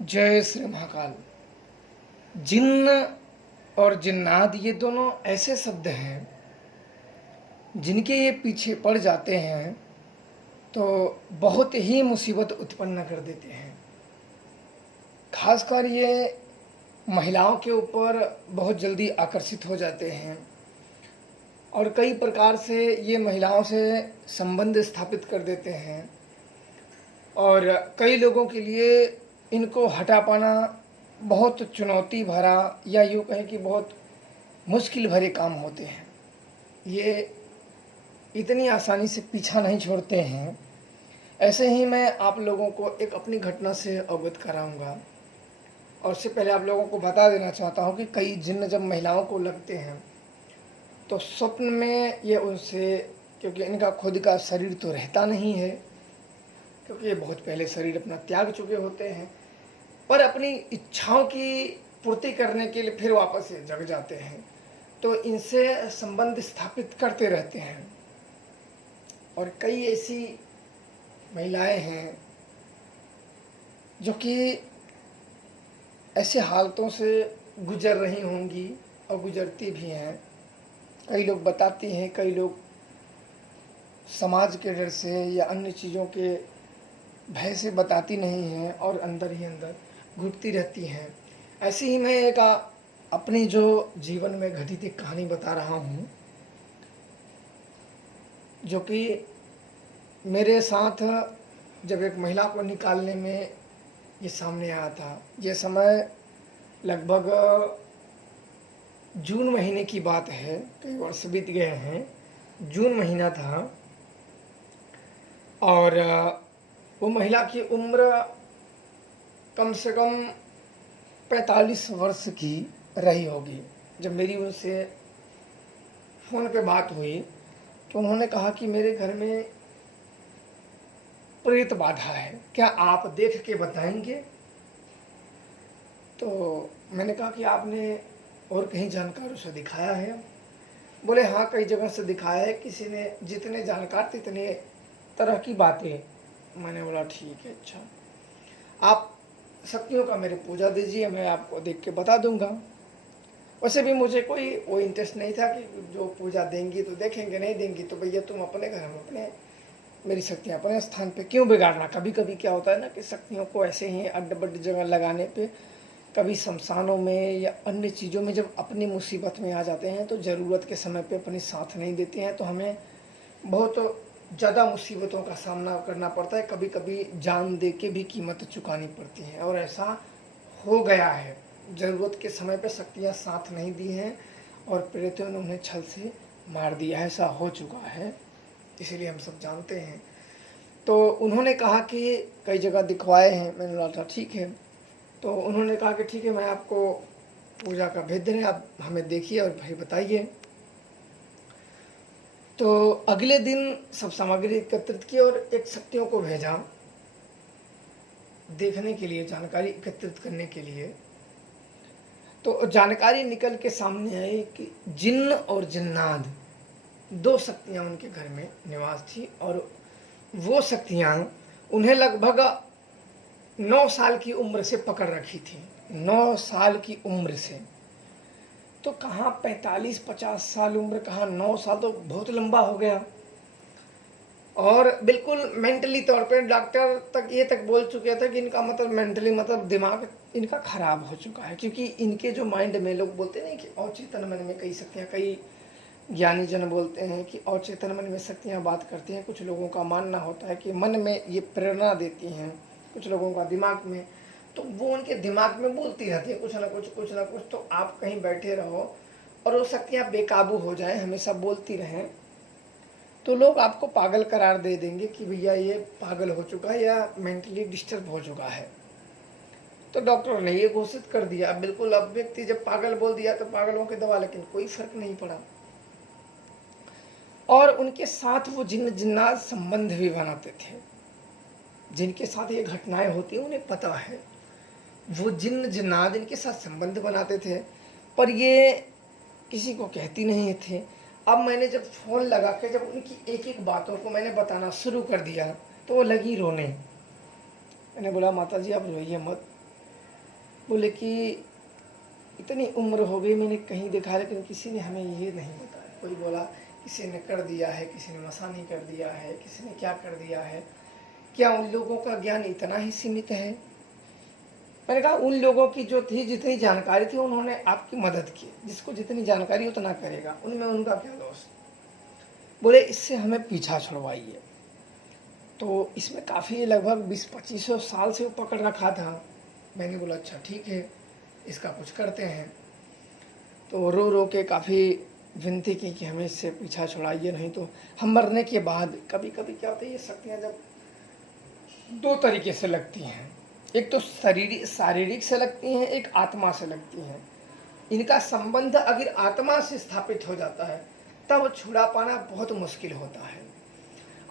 जय श्री महाकाल। जिन्न और जिन्नात ये दोनों ऐसे शब्द हैं जिनके ये पीछे पड़ जाते हैं तो बहुत ही मुसीबत उत्पन्न कर देते हैं। खासकर ये महिलाओं के ऊपर बहुत जल्दी आकर्षित हो जाते हैं और कई प्रकार से ये महिलाओं से संबंध स्थापित कर देते हैं और कई लोगों के लिए इनको हटा पाना बहुत चुनौती भरा या यूँ कहें कि बहुत मुश्किल भरे काम होते हैं। ये इतनी आसानी से पीछा नहीं छोड़ते हैं। ऐसे ही मैं आप लोगों को एक अपनी घटना से अवगत कराऊंगा और उससे पहले आप लोगों को बता देना चाहता हूँ कि कई जिन्न जब महिलाओं को लगते हैं तो स्वप्न में ये उनसे, क्योंकि इनका खुद का शरीर तो रहता नहीं है, क्योंकि ये बहुत पहले शरीर अपना त्याग चुके होते हैं, पर अपनी इच्छाओं की पूर्ति करने के लिए फिर वापस ये जग जाते हैं, तो इनसे संबंध स्थापित करते रहते हैं। और कई ऐसी महिलाएं हैं जो कि ऐसे हालतों से गुजर रही होंगी और गुजरती भी हैं। कई लोग बताती हैं, कई लोग समाज के डर से या अन्य चीज़ों के भय से बताती नहीं हैं और अंदर ही अंदर घुटती रहती हैं। ऐसी ही मैं एक अपनी जो जीवन में घटित एक कहानी बता रहा हूँ, जो कि मेरे साथ जब एक महिला को निकालने में ये सामने आया था। ये समय लगभग जून महीने की बात है, कई वर्ष बीत गए हैं। जून महीना था और वो महिला की उम्र कम से कम 45 वर्ष की रही होगी। जब मेरी उनसे फ़ोन पे बात हुई तो उन्होंने कहा कि मेरे घर में प्रेत बाधा है, क्या आप देख के बताएंगे? तो मैंने कहा कि आपने और कहीं जानकारों से दिखाया है? बोले हाँ, कई जगह से दिखाया है, किसी ने जितने जानकार तितने तरह की बातें। मैंने बोला ठीक है, अच्छा आप शक्तियों का मेरे पूजा दीजिए, मैं आपको देख के बता दूंगा। वैसे भी मुझे कोई वो इंटरेस्ट नहीं था कि जो पूजा देंगी तो देखेंगे, नहीं देंगी तो भैया तुम अपने घर में अपने, मेरी शक्तियाँ अपने स्थान पे क्यों बिगाड़ना। कभी कभी क्या होता है ना कि शक्तियों को ऐसे ही अड्ड बड्ड जगह लगाने पे, कभी शमशानों में या अन्य चीज़ों में जब अपनी मुसीबत में आ जाते हैं तो ज़रूरत के समय पे अपने साथ नहीं देते हैं, तो हमें बहुत ज़्यादा मुसीबतों का सामना करना पड़ता है। कभी कभी जान दे के भी कीमत चुकानी पड़ती है और ऐसा हो गया है। ज़रूरत के समय पे शक्तियाँ साथ नहीं दी हैं और प्रेतों ने उन्हें छल से मार दिया है, ऐसा हो चुका है, इसीलिए हम सब जानते हैं। तो उन्होंने कहा कि कई जगह दिखवाए हैं। मैंने बोला था ठीक है। तो उन्होंने कहा कि ठीक है, मैं आपको पूजा का भेज दे रहे हैं, आप हमें देखिए और भाई बताइए। तो अगले दिन सब सामग्री एकत्रित की और एक शक्तियों को भेजा देखने के लिए, जानकारी एकत्रित करने के लिए। तो जानकारी निकल के सामने आई कि जिन्न और जिन्नात दो शक्तियाँ उनके घर में निवास थी और वो शक्तियाँ उन्हें लगभग 9 साल की उम्र से पकड़ रखी थी। 9 साल की उम्र से, तो कहाँ 45-50 साल उम्र, कहाँ 9 साल, तो बहुत लंबा हो गया। और बिल्कुल मेंटली तौर पे डॉक्टर तक ये तक बोल चुके थे कि इनका मतलब मेंटली, मतलब दिमाग इनका खराब हो चुका है, क्योंकि इनके जो माइंड में, लोग बोलते नहीं कि अवचेतन मन में कई शक्तियाँ, कई ज्ञानी जन बोलते हैं कि अवचेतन मन में शक्तियाँ बात करती हैं। कुछ लोगों का मानना होता है कि मन में ये प्रेरणा देती हैं, कुछ लोगों का दिमाग में, तो वो उनके दिमाग में बोलती रहती है कुछ ना कुछ कुछ ना कुछ। तो आप कहीं बैठे रहो और वो शक्तियाँ बेकाबू हो जाए, हमेशा बोलती रहें, तो लोग आपको पागल करार दे देंगे कि भैया ये पागल हो चुका है या मेंटली डिस्टर्ब हो चुका है। तो डॉक्टर ने ये घोषित कर दिया। बिल्कुल, अब व्यक्ति जब पागल बोल दिया तो पागलों की दवा, लेकिन कोई फर्क नहीं पड़ा। और उनके साथ वो जिन्न जिन्नात संबंध भी बनाते थे। जिनके साथ ये घटनाएं होती हैं उन्हें पता है, वो जिन्न जिन्नात इनके साथ संबंध बनाते थे, पर ये किसी को कहती नहीं थे। अब मैंने जब फ़ोन लगा के जब उनकी एक एक बातों को मैंने बताना शुरू कर दिया तो वो लगी रोने। मैंने बोला माता जी आप रोइए मत, बोले कि इतनी उम्र हो गई मैंने कहीं देखा लेकिन किसी ने हमें ये नहीं बताया। कोई बोला किसी ने कर दिया है, किसी ने मसानी कर दिया है, किसी ने क्या कर दिया है। क्या उन लोगों का ज्ञान इतना ही सीमित है? मैंने कहा उन लोगों की जो थी, जितनी जानकारी थी उन्होंने आपकी मदद की, जिसको जितनी जानकारी उतना करेगा, उनमें उनका क्या दोष। बोले इससे हमें पीछा छुड़वाइए। तो इसमें काफ़ी लगभग 20-25 साल से वो पकड़ रखा था। मैंने बोला अच्छा ठीक है, इसका कुछ करते हैं। तो रो रो के काफ़ी विनती की कि हमें इससे पीछा छुड़ाइए, नहीं तो हम मरने के बाद कभी कभी क्या होता है, ये शक्तियाँ जब दो तरीके से लगती हैं, एक तो शारीरिक से लगती हैं, एक आत्मा से लगती हैं। इनका संबंध अगर आत्मा से स्थापित हो जाता है तब छुड़ा पाना बहुत मुश्किल होता है।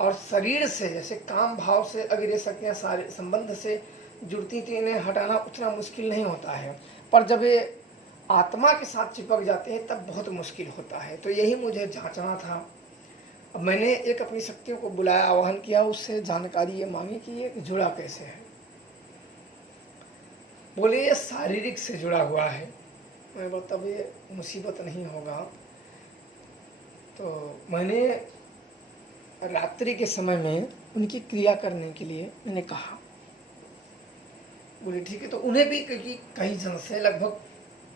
और शरीर से, जैसे काम भाव से अगर ये शक्तियाँ सारे संबंध से जुड़ती तो इन्हें हटाना उतना मुश्किल नहीं होता है, पर जब ये आत्मा के साथ चिपक जाते हैं तब बहुत मुश्किल होता है। तो यही मुझे जांचना था। अब मैंने एक अपनी शक्तियों को बुलाया, आह्वान किया, उससे जानकारी ये मांगी कि ये जुड़ा कैसे है। बोले ये शारीरिक से जुड़ा हुआ है। मैं बोला तब ये मुसीबत नहीं होगा। तो मैंने रात्रि के समय में उनकी क्रिया करने के लिए मैंने कहा। बोले ठीक है। तो उन्हें भी, क्योंकि कई जन से लगभग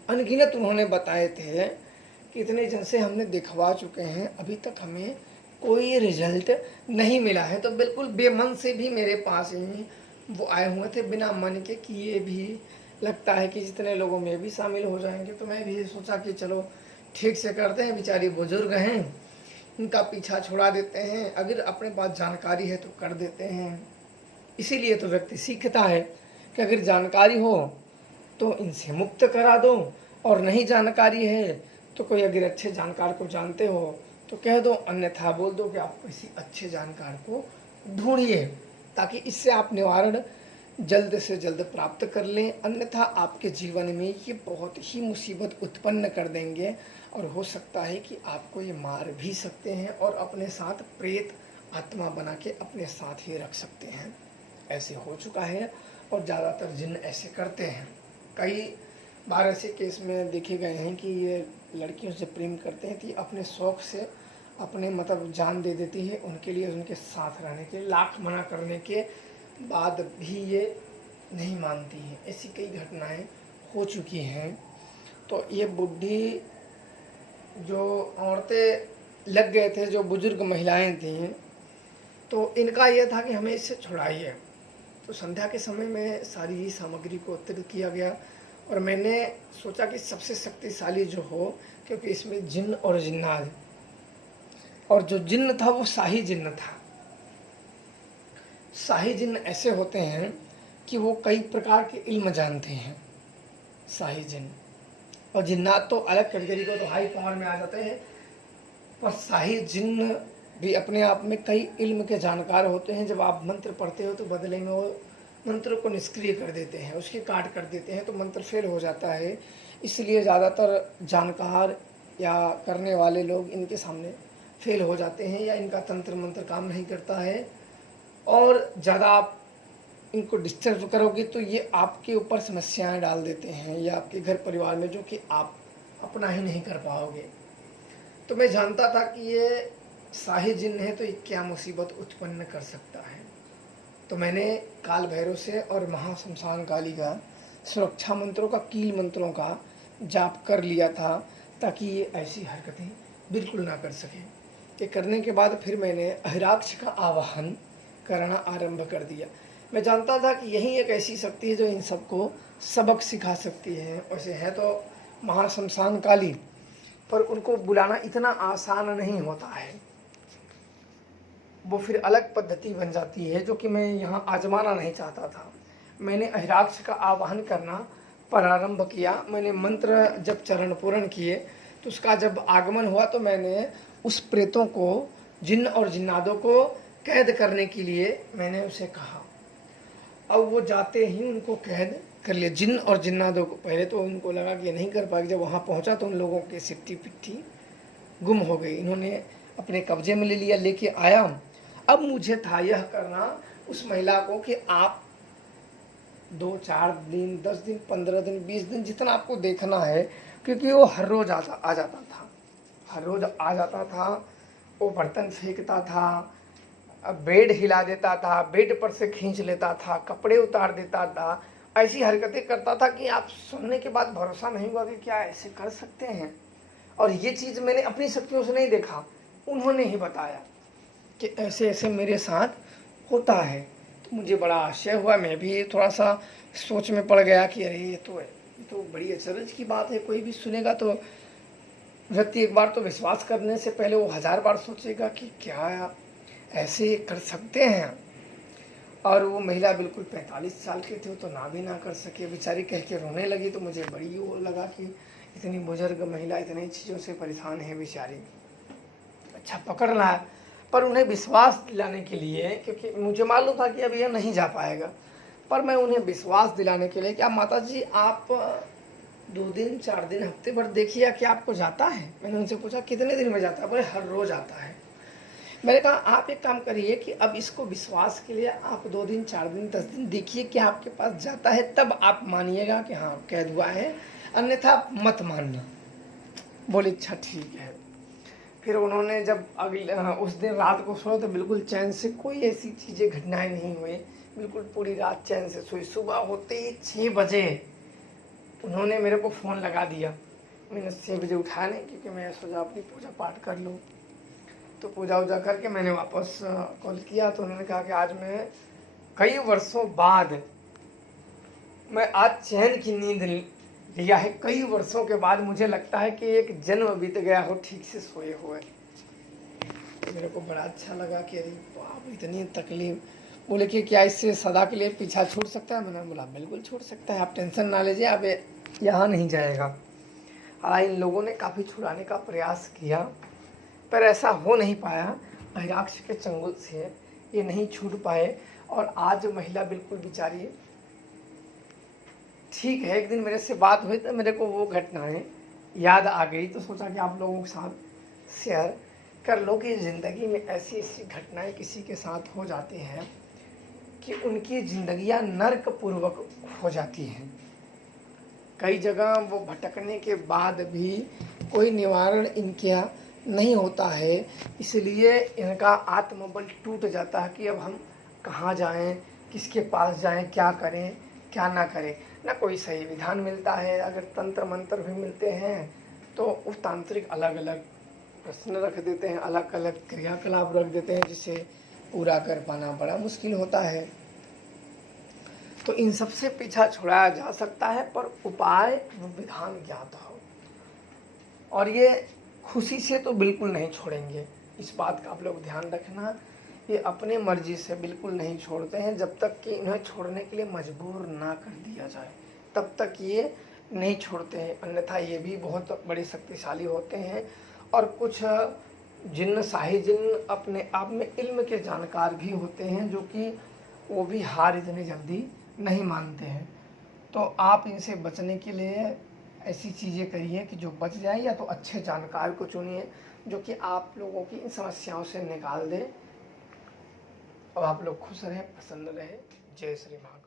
अनगिनत उन्होंने बताए थे कि इतने जन से हमने दिखवा चुके हैं, अभी तक हमें कोई रिजल्ट नहीं मिला है। तो बिल्कुल बेमन से भी मेरे पास ही वो आए हुए थे, बिना मन के कि ये भी लगता है कि जितने लोगों में भी शामिल हो जाएंगे। तो मैं भी सोचा कि चलो ठीक से करते हैं, बेचारी बुजुर्ग हैं, इनका पीछा छुड़ा देते हैं, अगर अपने पास जानकारी है तो कर देते हैं। इसीलिए तो व्यक्ति सीखता है कि अगर जानकारी हो तो इनसे मुक्त करा दो, और नहीं जानकारी है तो कोई अगर अच्छे जानकार को जानते हो तो कह दो, अन्यथा बोल दो कि आप किसी अच्छे जानकार को ढूंढिए, ताकि इससे आप निवारण जल्द से जल्द प्राप्त कर लें। अन्यथा आपके जीवन में ये बहुत ही मुसीबत उत्पन्न कर देंगे, और हो सकता है कि आपको ये मार भी सकते हैं और अपने साथ प्रेत आत्मा बना के अपने साथ ही रख सकते हैं। ऐसे हो चुका है और ज़्यादातर जिन्न ऐसे करते हैं। कई बार ऐसे केस में देखे गए हैं कि ये लड़कियों से प्रेम करते हैं, तो अपने शौक़ से अपने मतलब जान दे देती है उनके लिए, उनके साथ रहने के, लाख मना करने के बाद भी ये नहीं मानती हैं। ऐसी कई घटनाएं हो चुकी हैं। तो ये बुढ़ी जो औरतें लग गए थे, जो बुजुर्ग महिलाएं थीं, तो इनका यह था कि हमें इससे छुड़ाइए। तो संध्या के समय में सारी सामग्री को उत्तरित किया गया, और मैंने सोचा कि सबसे शक्तिशाली जो हो, क्योंकि इसमें जिन्न और जिन्नात, और जो जिन्न था वो शाही जिन्न था। शाही जिन्न ऐसे होते हैं कि वो कई प्रकार के इल्म जानते हैं, शाही जिन्न। और जिन्नात तो अलग कैटेगरी को, तो हाई पावर में आ जाते हैं, पर शाही जिन्न भी अपने आप में कई इल्म के जानकार होते हैं। जब आप मंत्र पढ़ते हो तो बदले में वो मंत्र को निष्क्रिय कर देते हैं, उसकी काट कर देते हैं, तो मंत्र फेल हो जाता है। इसलिए ज़्यादातर जानकार या करने वाले लोग इनके सामने फेल हो जाते हैं, या इनका तंत्र मंत्र काम नहीं करता है। और ज़्यादा आप इनको डिस्टर्ब करोगे तो ये आपके ऊपर समस्याएं डाल देते हैं, या आपके घर परिवार में, जो कि आप अपना ही नहीं कर पाओगे। तो मैं जानता था कि ये शाही जिन्न है, तो ये क्या मुसीबत उत्पन्न कर सकता है। तो मैंने काल भैरव से और महाशमशान काली का सुरक्षा मंत्रों का, कील मंत्रों का जाप कर लिया था, ताकि ये ऐसी हरकतें बिल्कुल ना कर सकें। ये करने के बाद फिर मैंने अहिराक्ष का आवाहन करना आरंभ कर दिया। मैं जानता था कि यही एक ऐसी शक्ति है जो इन सबको सबक सिखा सकती है। वैसे है तो महाशमशान काली, पर उनको बुलाना इतना आसान नहीं होता है, वो फिर अलग पद्धति बन जाती है, जो कि मैं यहाँ आजमाना नहीं चाहता था। मैंने अहिराक्ष का आवाहन करना प्रारंभ किया। मैंने मंत्र जब चरण पूर्ण किए, तो उसका जब आगमन हुआ तो मैंने उस प्रेतों को, जिन्न और जिन्नादों को कैद करने के लिए मैंने उसे कहा। अब वो जाते ही उनको कैद कर लिया, जिन्न और जिन्नादों को। पहले तो उनको लगा कि नहीं कर पाएगी, जब वहाँ पहुँचा तो उन लोगों की सिट्टी पिट्टी गुम हो गई। इन्होंने अपने कब्जे में ले लिया, लेके आया। अब मुझे था यह करना उस महिला को कि आप 2-4 दिन, 10 दिन, 15 दिन, 20 दिन, जितना आपको देखना है, क्योंकि वो हर रोज़ आ जाता था। हर रोज़ आ जाता था, वो बर्तन फेंकता था, बेड हिला देता था, बेड पर से खींच लेता था, कपड़े उतार देता था। ऐसी हरकतें करता था कि आप सुनने के बाद भरोसा नहीं हुआ कि क्या ऐसे कर सकते हैं। और ये चीज़ मैंने अपनी शक्तियों से नहीं देखा, उन्होंने ही बताया कि ऐसे ऐसे मेरे साथ होता है। तो मुझे बड़ा आश्चर्य हुआ, मैं भी थोड़ा सा सोच में पड़ गया कि अरे ये तो बड़ी अचरज की बात है। कोई भी सुनेगा तो व्यक्ति एक बार तो विश्वास करने से पहले वो 1000 बार सोचेगा कि क्या ऐसे कर सकते हैं। और वो महिला बिल्कुल 45 साल के थे, वो तो ना भी ना कर सके, बेचारी कह के रोने लगी। तो मुझे बड़ी वो लगा कि इतनी बुजुर्ग महिला इतनी चीज़ों से परेशान है बेचारी, अच्छा पकड़ रहा है। पर उन्हें विश्वास दिलाने के लिए, क्योंकि मुझे मालूम था कि अब ये नहीं जा पाएगा, पर मैं उन्हें विश्वास दिलाने के लिए, क्या माता जी आप 2 दिन 4 दिन हफ्ते भर देखिए क्या आपको जाता है। मैंने उनसे पूछा कितने दिन में जाता है, बोले हर रोज़ आता है। मैंने कहा आप एक काम करिए कि अब इसको विश्वास के लिए आप 2 दिन 4 दिन 10 दिन देखिए क्या आपके पास जाता है, तब आप मानिएगा कि हाँ कैद हुआ है, अन्यथा आप मत मानना। बोले अच्छा ठीक है। फिर उन्होंने जब अगले उस दिन रात को सोए तो बिल्कुल चैन से, कोई ऐसी चीज़ें घटनाएं नहीं हुई, बिल्कुल पूरी रात चैन से सोई। सुबह होते ही 6 बजे उन्होंने मेरे को फ़ोन लगा दिया। मैंने 6 बजे उठाया नहीं, क्योंकि मैं सोचा अपनी पूजा पाठ कर लूँ। तो पूजा वूजा करके मैंने वापस कॉल किया। तो उन्होंने कहा कि आज मैं कई वर्षों बाद मैं आज चैन की नींद लिया है, कई वर्षों के बाद मुझे लगता है कि एक जन्म बीत गया हो ठीक से सोए हुए। मेरे को बड़ा अच्छा लगा कि अरे बाप इतनी तकलीफ। बोले कि क्या इससे सदा के लिए पीछा छूट सकता है। मैंने बोला बिल्कुल छूट सकता है, आप टेंशन ना लीजिए, आप यहाँ नहीं जाएगा। इन लोगों ने काफ़ी छुड़ाने का प्रयास किया, पर ऐसा हो नहीं पाया। बहिराक्ष के चंगुल से ये नहीं छूट पाए। और आज महिला बिल्कुल बेचारी ठीक है। एक दिन मेरे से बात हुई तो मेरे को वो घटनाएं याद आ गई, तो सोचा कि आप लोगों के साथ शेयर कर लो कि ज़िंदगी में ऐसी ऐसी घटनाएं किसी के साथ हो जाती हैं कि उनकी ज़िंदगियां नर्क पूर्वक हो जाती हैं। कई जगह वो भटकने के बाद भी कोई निवारण इनके यहाँ नहीं होता है, इसलिए इनका आत्मबल टूट जाता है कि अब हम कहाँ जाएं, किसके पास जाएं, क्या करें क्या ना करें। ना कोई सही विधान मिलता है। अगर तंत्र मंत्र भी मिलते हैं तो उस तांत्रिक अलग अलग प्रश्न रख देते हैं, अलग अलग क्रियाकलाप रख देते हैं, जिसे पूरा कर पाना बड़ा मुश्किल होता है। तो इन सब से पीछा छुड़ाया जा सकता है, पर उपाय व विधान ज्ञात हो। और ये खुशी से तो बिल्कुल नहीं छोड़ेंगे, इस बात का आप लोग ध्यान रखना। ये अपने मर्जी से बिल्कुल नहीं छोड़ते हैं, जब तक कि इन्हें छोड़ने के लिए मजबूर ना कर दिया जाए तब तक ये नहीं छोड़ते हैं। अन्यथा ये भी बहुत बड़े शक्तिशाली होते हैं। और कुछ जिन्न शाही जिन्न अपने आप में इल्म के जानकार भी होते हैं, जो कि वो भी हार इतनी जल्दी नहीं मानते हैं। तो आप इनसे बचने के लिए ऐसी चीज़ें करिए कि जो बच जाए, या तो अच्छे जानकार को चुनिए जो कि आप लोगों की इन समस्याओं से निकाल दे। और आप लोग खुश रहें, प्रसन्न रहें। जय श्री महाकाल।